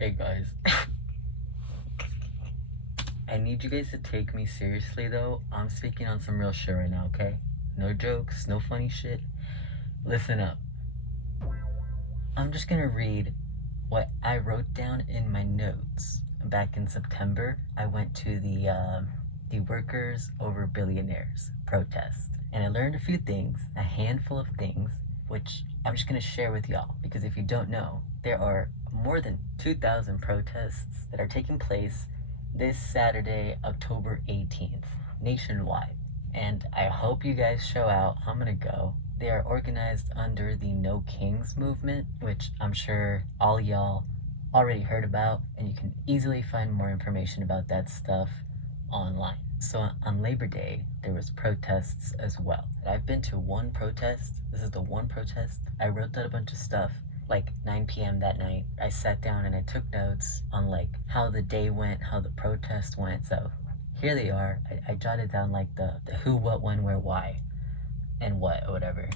Hey guys. I need you guys to take me seriously though. I'm speaking on some real shit right now, okay? No jokes, no funny shit. Listen up. I'm just gonna read what I wrote down in my notes. Back in September, I went to the Workers Over Billionaires protest. And I learned a few things, a handful of things, which I'm just gonna share with y'all. Because if you don't know, there are more than 2,000 protests that are taking place this Saturday, October 18th, nationwide. And I hope you guys show out. I'm gonna go. They are organized under the No Kings movement, which I'm sure all y'all already heard about, and you can easily find more information about that stuff online. So on Labor Day, there was protests as well. I've been to one protest. This is the one protest. I wrote down a bunch of stuff like 9 p.m. that night. I sat down and I took notes on like how the day went, how the protest went. So here they are. I jotted down like the who, what, when, where, why, and what, whatever.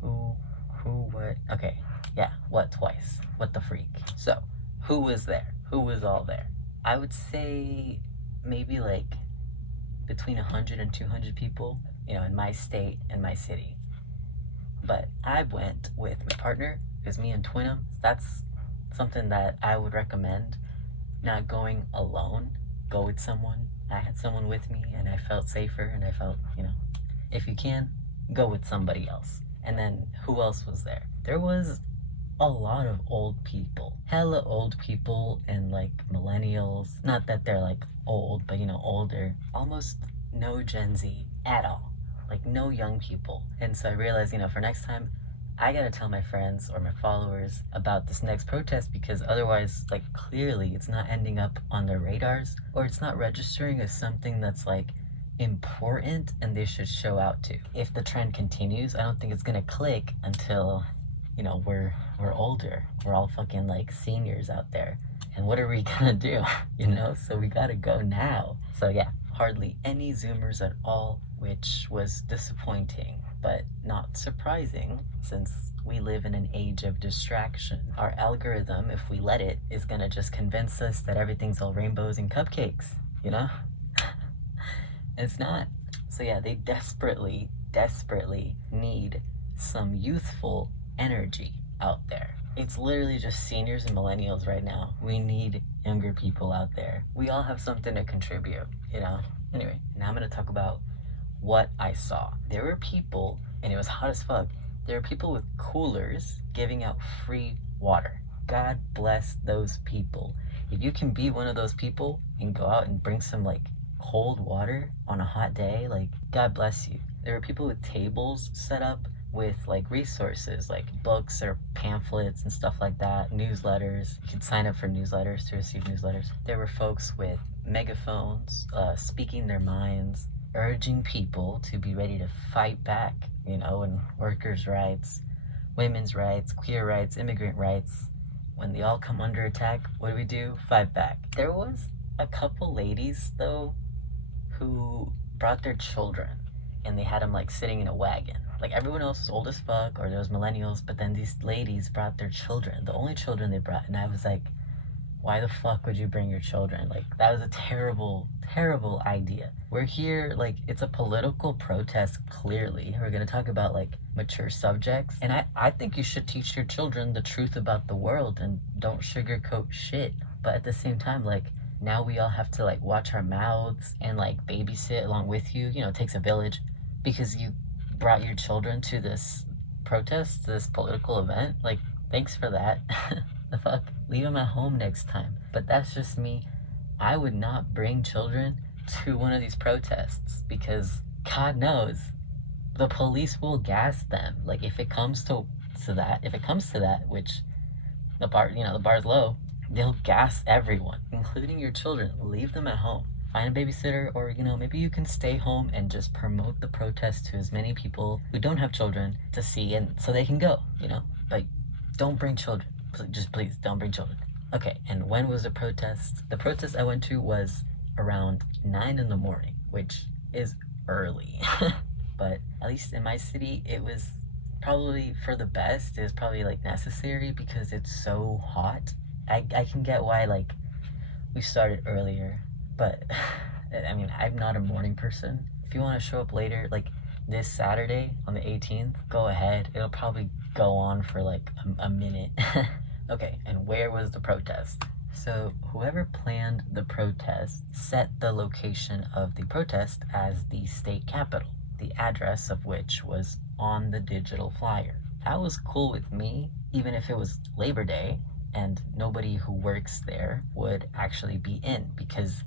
Who, what, okay. Yeah, what twice. What the freak. So, who was there? Who was all there? I would say maybe like between 100 and 200 people, in my state and my city. But I went with my partner. It was me and Twinum. That's something that I would recommend. Not going alone. Go with someone. I had someone with me and I felt safer and I felt, if you can, go with somebody else. And then who else was there? There was a lot of old people. Hella old people and like millennials. Not that they're like old, but older. Almost no Gen Z at all. Like no young people. And so I realized, for next time, I gotta tell my friends or my followers about this next protest, because otherwise, like, clearly it's not ending up on their radars, or it's not registering as something that's like important and they should show out to. If the trend continues, I don't think it's gonna click until, we're older. We're all fucking like seniors out there. And what are we gonna do? So we gotta go now. So yeah, hardly any Zoomers at all, which was disappointing, but not surprising since we live in an age of distraction. Our algorithm, if we let it, is gonna just convince us that everything's all rainbows and cupcakes, It's not. So yeah, they desperately need some youthful energy out there. It's literally just seniors and millennials right now. We need younger people out there. We all have something to contribute, Anyway, now I'm gonna talk about what I saw. There were people, and it was hot as fuck, there were people with coolers giving out free water. God bless those people. If you can be one of those people and go out and bring some like cold water on a hot day, like, God bless you. There were people with tables set up with like resources like books or pamphlets and stuff like that, newsletters. You could sign up for newsletters to receive newsletters. There were folks with megaphones, speaking their minds, urging people to be ready to fight back, and workers' rights, women's rights, queer rights, immigrant rights. When they all come under attack, what do? Fight back. There was a couple ladies, though, who brought their children, and they had them like sitting in a wagon. Like everyone else was old as fuck, or there was millennials, but then these ladies brought their children, the only children they brought, and I was like, why the fuck would you bring your children? Like, that was a terrible, terrible idea. We're here, like, it's a political protest, clearly. We're gonna talk about, like, mature subjects. And I think you should teach your children the truth about the world and don't sugarcoat shit. But at the same time, like, now we all have to, like, watch our mouths and, like, babysit along with you. It takes a village because you brought your children to this protest, this political event. Like, thanks for that. The fuck? Leave them at home next time. But that's just me. I would not bring children to one of these protests because God knows the police will gas them. Like, if it comes to that, which the bar's low, they'll gas everyone, including your children. Leave them at home. Find a babysitter, or maybe you can stay home and just promote the protest to as many people who don't have children to see, and so they can go, But don't bring children. Just please don't bring children. Okay, and when was the protest? The protest I went to was around 9 in the morning, which is early. But at least in my city, it was probably for the best. It was probably like necessary because it's so hot I can get why, like, we started earlier, but I mean, I'm not a morning person. If you want to show up later, like this Saturday on the 18th, go ahead. It'll probably go on for like a minute. Okay, and where was the protest? So whoever planned the protest set the location of the protest as the state capitol, the address of which was on the digital flyer. That was cool with me, even if it was Labor Day and nobody who works there would actually be in, because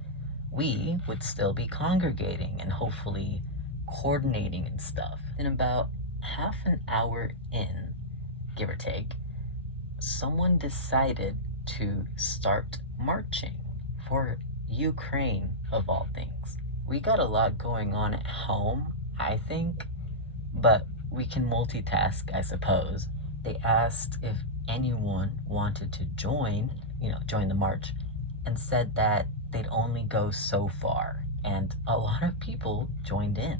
we would still be congregating and hopefully coordinating and stuff. And about half an hour in, give or take, someone decided to start marching for Ukraine, of all things. We got a lot going on at home, I think, but we can multitask, I suppose. They asked if anyone wanted to join the march, and said that they'd only go so far. And a lot of people joined in.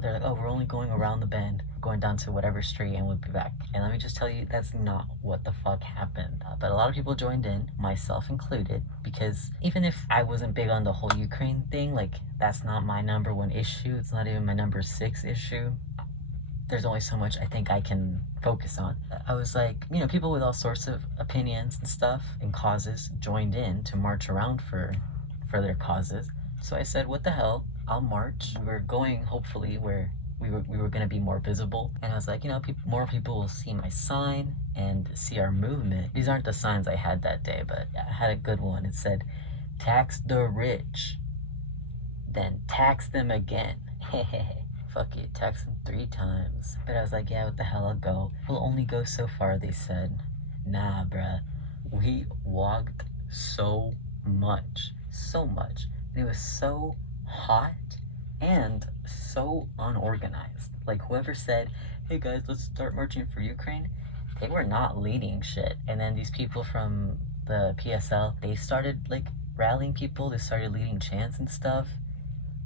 They're like, oh, we're only going around the bend, going down to whatever street, and we'll be back. And let me just tell you, that's not what the fuck happened. But a lot of people joined in, myself included, because even if I wasn't big on the whole Ukraine thing, like, that's not my number one issue. It's not even my number 6 issue. There's only so much I think I can focus on. I was like, people with all sorts of opinions and stuff and causes joined in to march around for their causes. So I said, what the hell, I'll march. We were going, hopefully, where we were going to be more visible. And I was like, more people will see my sign and see our movement. These aren't the signs I had that day, but I had a good one. It said, tax the rich, then tax them again. Fuck it, tax them 3 times. But I was like, yeah, what the hell, I'll go. We'll only go so far, they said. Nah, bruh. We walked so much. And it was so hot and so unorganized. Like, whoever said, hey guys, let's start marching for Ukraine, they were not leading shit. And then these people from the PSL, they started, like, rallying people. They started leading chants and stuff.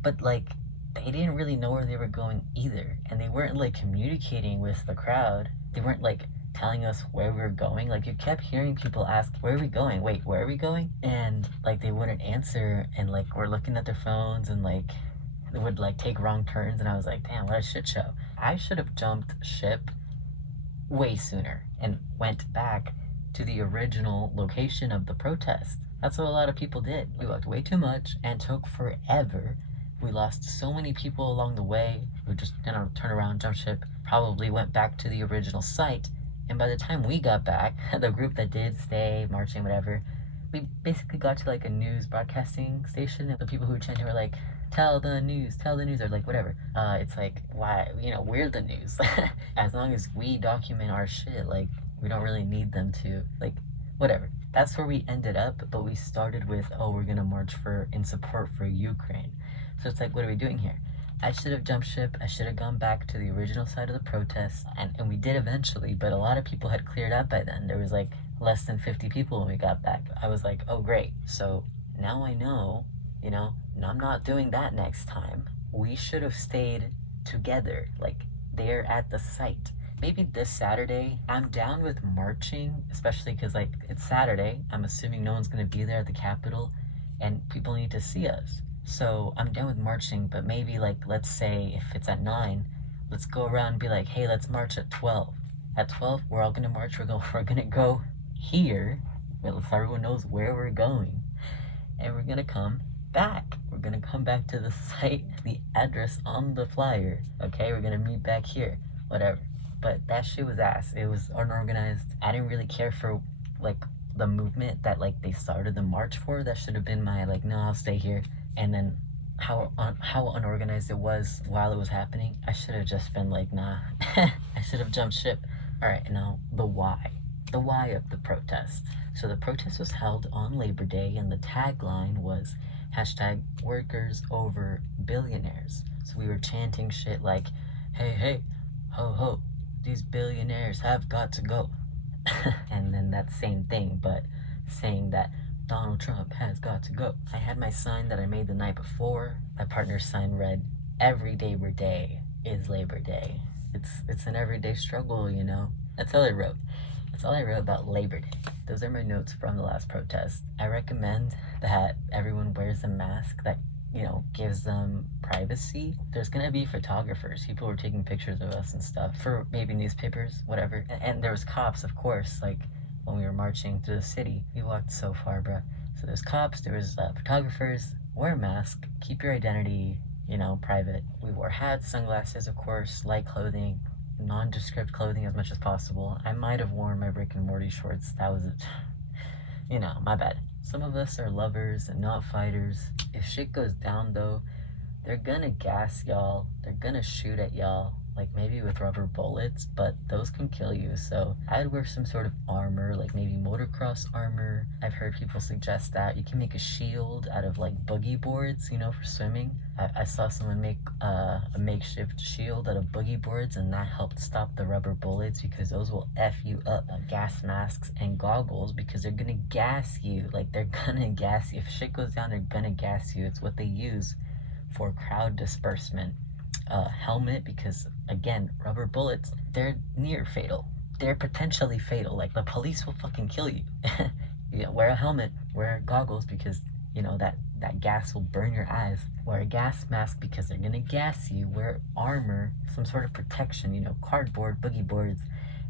But, like, they didn't really know where they were going either. And they weren't, like, communicating with the crowd. They weren't, like, telling us where we were going. Like, you kept hearing people ask, where are we going? Wait, where are we going? And, like, they wouldn't answer, and, like, we're looking at their phones, and, like, they would, like, take wrong turns, and I was like, damn, what a shit show. I should have jumped ship way sooner and went back to the original location of the protest. That's what a lot of people did. We walked way too much and took forever. We lost so many people along the way. We just, turn around, jump ship, probably went back to the original site. And by the time we got back, the group that did stay, marching, whatever, we basically got to, like, a news broadcasting station. And the people who were chanting were like, tell the news, or, like, whatever. It's like, why, we're the news. As long as we document our shit, like, we don't really need them to, like, whatever. That's where we ended up, but we started with, oh, we're gonna march in support for Ukraine. So it's like, what are we doing here? I should have jumped ship. I should have gone back to the original side of the protest. And we did eventually, but a lot of people had cleared out by then. There was, like, less than 50 people when we got back. I was like, oh, great. So now I know, I'm not doing that next time. We should have stayed together, like, there at the site. Maybe this Saturday, I'm down with marching, especially because, like, it's Saturday. I'm assuming no one's going to be there at the Capitol, and people need to see us. So I'm down with marching, but maybe, like, let's say if it's at 9, let's go around and be like, hey, let's march at 12. At 12, we're all gonna march. We're gonna go here, so everyone knows where we're going, and we're gonna come back. We're gonna come back to the site, the address on the flyer. Okay, we're gonna meet back here, whatever. But that shit was ass. It was unorganized. I didn't really care for, like, the movement that, like, they started the march for. That should have been my, like, no, I'll stay here. And then how unorganized it was while it was happening, I should have just been like, nah. I should have jumped ship. All right, now the why of the protest. So the protest was held on Labor Day, and the tagline was #workers over billionaires. So we were chanting shit like, hey, ho ho, these billionaires have got to go. And then that same thing, but saying that Donald Trump has got to go. I had my sign that I made the night before. My partner's sign read, every Labor Day is Labor Day. It's an everyday struggle, That's all I wrote. That's all I wrote about Labor Day. Those are my notes from the last protest. I recommend that everyone wears a mask that, you know, gives them privacy. There's gonna be photographers, people were taking pictures of us and stuff for maybe newspapers, whatever. And there was cops, of course, like when we were marching through the city. We walked so far, bruh. So there's cops, there was photographers. Wear a mask, keep your identity, you know, private. We wore hats, sunglasses, of course, light clothing, nondescript clothing as much as possible. I might have worn my Rick and Morty shorts. That was it. You know, my bad. Some of us are lovers and not fighters. If shit goes down though, they're gonna gas y'all. They're gonna shoot at y'all, like maybe with rubber bullets, but those can kill you. So I'd wear some sort of armor, like maybe motocross armor. I've heard people suggest that. You can make a shield out of like boogie boards, you know, for swimming. I saw someone make a makeshift shield out of boogie boards, and that helped stop the rubber bullets because those will F you up. Gas masks and goggles, because they're gonna gas you. Like, they're gonna gas you. If shit goes down, they're gonna gas you. It's what they use for crowd dispersement. Helmet, because again, rubber bullets, they're near fatal. They're potentially fatal. Like, the police will fucking kill you. Yeah, wear a helmet, wear goggles, because you know that gas will burn your eyes. Wear a gas mask because they're gonna gas you. Wear armor, some sort of protection, you know, cardboard, boogie boards,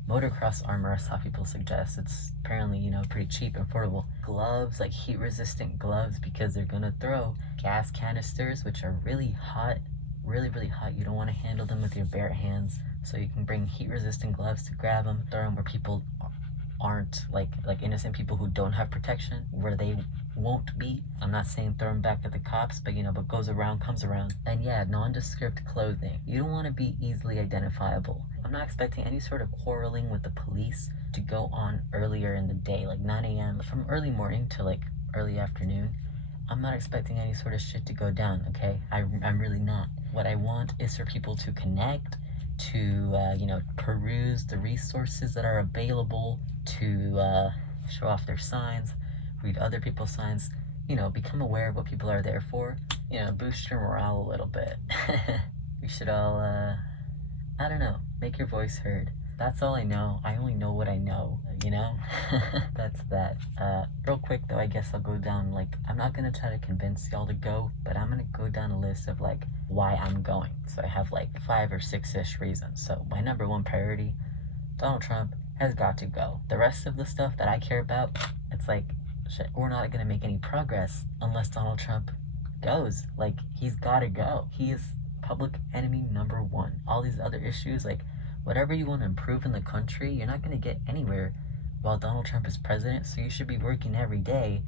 motocross armor. I saw people suggest. It's apparently, you know, pretty cheap and affordable. Gloves, like heat resistant gloves, because they're gonna throw gas canisters, which are really hot, really hot. You don't want to handle them with your bare hands, so you can bring heat resistant gloves to grab them, throw them where people aren't, like innocent people who don't have protection, where they won't be. I'm not saying throw them back at the cops, but you know, what goes around comes around. And yeah, nondescript clothing. You don't want to be easily identifiable. I'm not expecting any sort of quarreling with the police to go on earlier in the day, like 9 a.m. from early morning to like early afternoon. I'm not expecting any sort of shit to go down, okay? I'm really not. What I want is for people to connect, to you know, peruse the resources that are available, to show off their signs, read other people's signs, you know, become aware of what people are there for, you know, boost your morale a little bit. We should all, I don't know, make your voice heard. That's all I know. I only know what I know, you know? That's that. Real quick though, I guess I'll go down, like, I'm not gonna try to convince y'all to go, but I'm gonna go down a list of like why I'm going. So I have like 5 or 6-ish reasons. So my number one priority, Donald Trump has got to go. The rest of the stuff that I care about, it's like, shit, we're not gonna make any progress unless Donald Trump goes. Like, he's gotta go. He is public enemy number one. All these other issues, like, whatever you want to improve in the country, you're not going to get anywhere while Donald Trump is president, so you should be working every day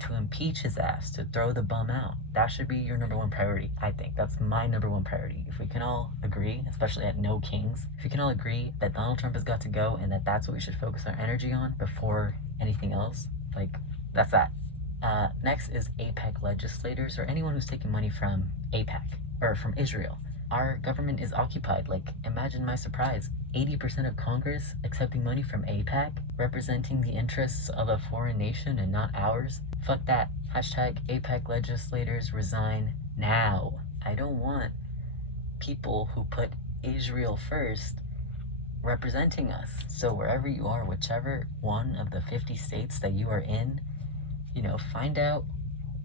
to impeach his ass, to throw the bum out. That should be your number one priority, I think. That's my number one priority. If we can all agree, especially at No Kings, if we can all agree that Donald Trump has got to go and that that's what we should focus our energy on before anything else, like, that's that. Next is AIPAC legislators, or anyone who's taking money from AIPAC, or from Israel. Our government is occupied. Like, imagine my surprise. 80% of Congress accepting money from AIPAC, representing the interests of a foreign nation and not ours. Fuck that. Hashtag AIPAC legislators resign now. I don't want people who put Israel first representing us. So wherever you are, whichever one of the 50 states that you are in, you know, find out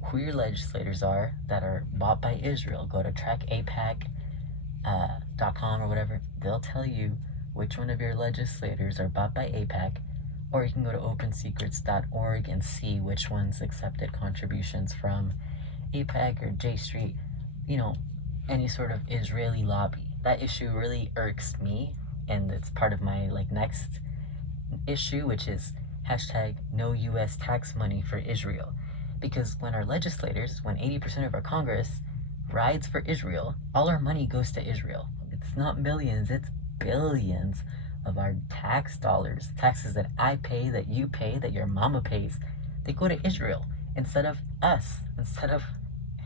who your legislators are that are bought by Israel. Go to trackAIPAC.com or whatever. They'll tell you which one of your legislators are bought by AIPAC, or you can go to opensecrets.org and see which ones accepted contributions from AIPAC or J Street, you know, any sort of Israeli lobby. That issue really irks me, and it's part of my like next issue, which is hashtag no US tax money for Israel. Because when our legislators, when 80% of our Congress rides for Israel, all our money goes to Israel. It's not millions, it's billions of our tax dollars. Taxes that I pay, that you pay, that your mama pays, they go to Israel instead of us, instead of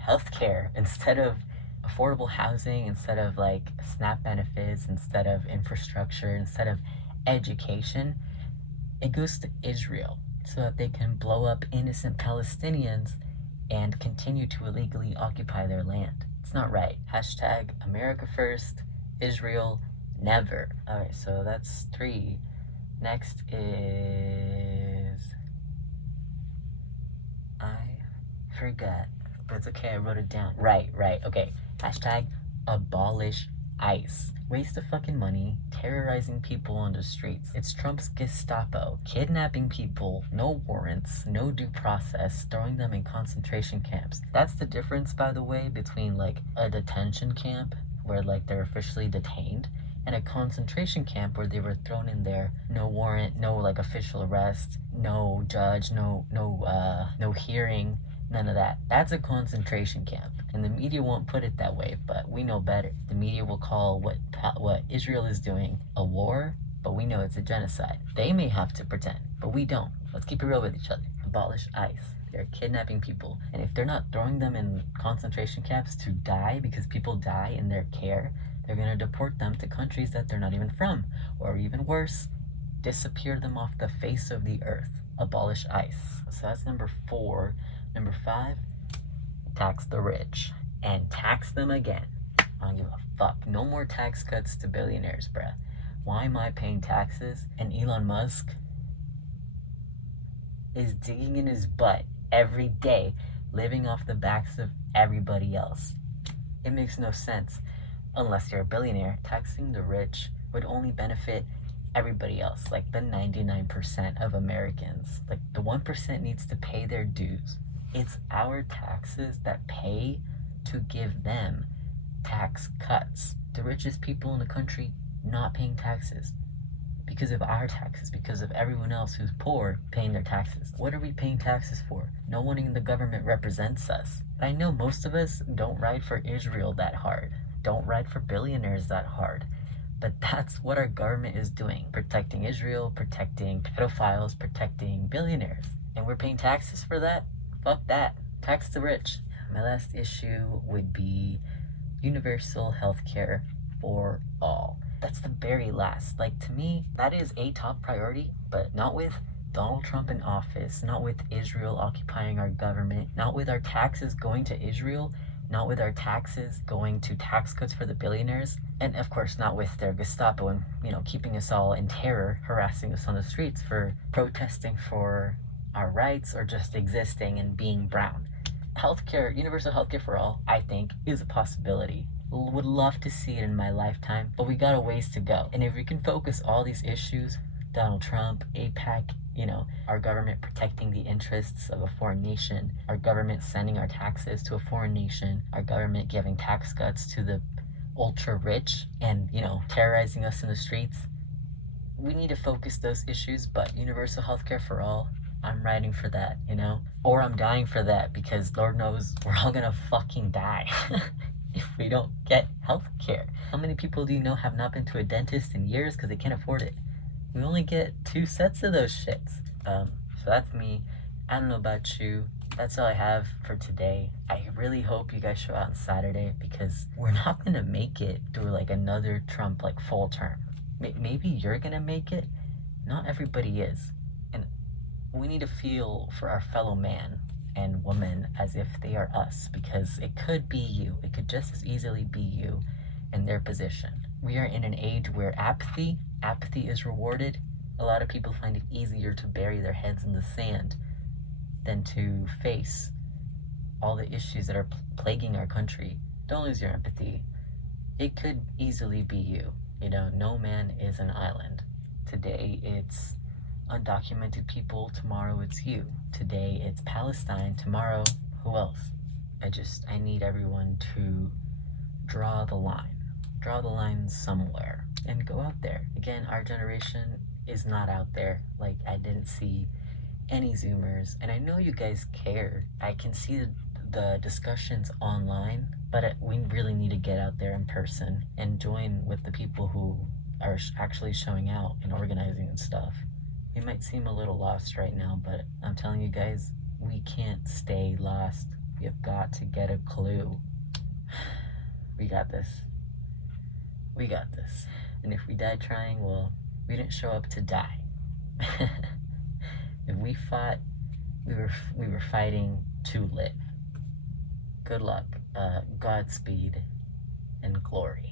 healthcare, instead of affordable housing, instead of like SNAP benefits, instead of infrastructure, instead of education. It goes to Israel so that they can blow up innocent Palestinians and continue to illegally occupy their land. It's not right. Hashtag America first, Israel never. Alright, so that's 3. Next is forgot. But it's okay, I wrote it down. Right, okay. Hashtag abolish ICE. Waste of fucking money, terrorizing people on the streets. It's Trump's Gestapo, kidnapping people, no warrants, no due process, throwing them in concentration camps. That's the difference, by the way, between like a detention camp where like they're officially detained and a concentration camp where they were thrown in there, no warrant, no like official arrest, no judge, no hearing, none of that. That's a concentration camp. And the media won't put it that way, but we know better. The media will call what Israel is doing a war, but we know it's a genocide. They may have to pretend, but we don't. Let's keep it real with each other. Abolish ICE. They're kidnapping people. And if they're not throwing them in concentration camps to die because people die in their care, they're gonna deport them to countries that they're not even from. Or even worse, disappear them off the face of the earth. Abolish ICE. So that's number 4. Number 5, tax the rich. And tax them again. I don't give a fuck. No more tax cuts to billionaires, bruh. Why am I paying taxes? And Elon Musk is digging in his butt every day, living off the backs of everybody else. It makes no sense. Unless you're a billionaire, taxing the rich would only benefit everybody else, like the 99% of Americans. Like the 1% needs to pay their dues. It's our taxes that pay to give them tax cuts. The richest people in the country not paying taxes because of our taxes, because of everyone else who's poor paying their taxes. What are we paying taxes for? No one in the government represents us. I know most of us don't ride for Israel that hard, don't ride for billionaires that hard, but that's what our government is doing. Protecting Israel, protecting pedophiles, protecting billionaires. And we're paying taxes for that? Fuck that. Tax the rich. My last issue would be universal health care for all. That's the very last. Like, to me, that is a top priority, but not with Donald Trump in office, not with Israel occupying our government, not with our taxes going to Israel, not with our taxes going to tax cuts for the billionaires, and of course not with their Gestapo and, keeping us all in terror, harassing us on the streets for protesting for our rights or just existing and being brown. Healthcare, universal healthcare for all, I think, is a possibility. Would love to see it in my lifetime, but we got a ways to go. And if we can focus all these issues, Donald Trump, AIPAC, our government protecting the interests of a foreign nation, our government sending our taxes to a foreign nation, our government giving tax cuts to the ultra rich and, terrorizing us in the streets. We need to focus those issues, but universal healthcare for all, I'm writing for that, or I'm dying for that, because Lord knows we're all gonna fucking die if we don't get healthcare. How many people do you know have not been to a dentist in years because they can't afford it? We only get 2 sets of those shits. So that's me. I don't know about you. That's all I have for today. I really hope you guys show out on Saturday, because we're not gonna make it through like another Trump like full term. Maybe you're gonna make it. Not everybody is. And we need to feel for our fellow man and woman as if they are us, because it could be you. It could just as easily be you in their position. We are in an age where apathy is rewarded. A lot of people find it easier to bury their heads in the sand than to face all the issues that are plaguing our country. Don't lose your empathy. It could easily be you. No man is an island. Today it's undocumented people, tomorrow it's you. Today it's Palestine, tomorrow who else? I need everyone to draw the line somewhere and go out there. Again, our generation is not out there. Like, I didn't see any Zoomers, and I know you guys care. I can see the discussions online, but we really need to get out there in person and join with the people who are actually showing out and organizing and stuff. We might seem a little lost right now, but I'm telling you guys, we can't stay lost. We have got to get a clue. We got this. We got this. And if we died trying, well, we didn't show up to die. If we fought, we were fighting to live. Good luck, Godspeed, and glory.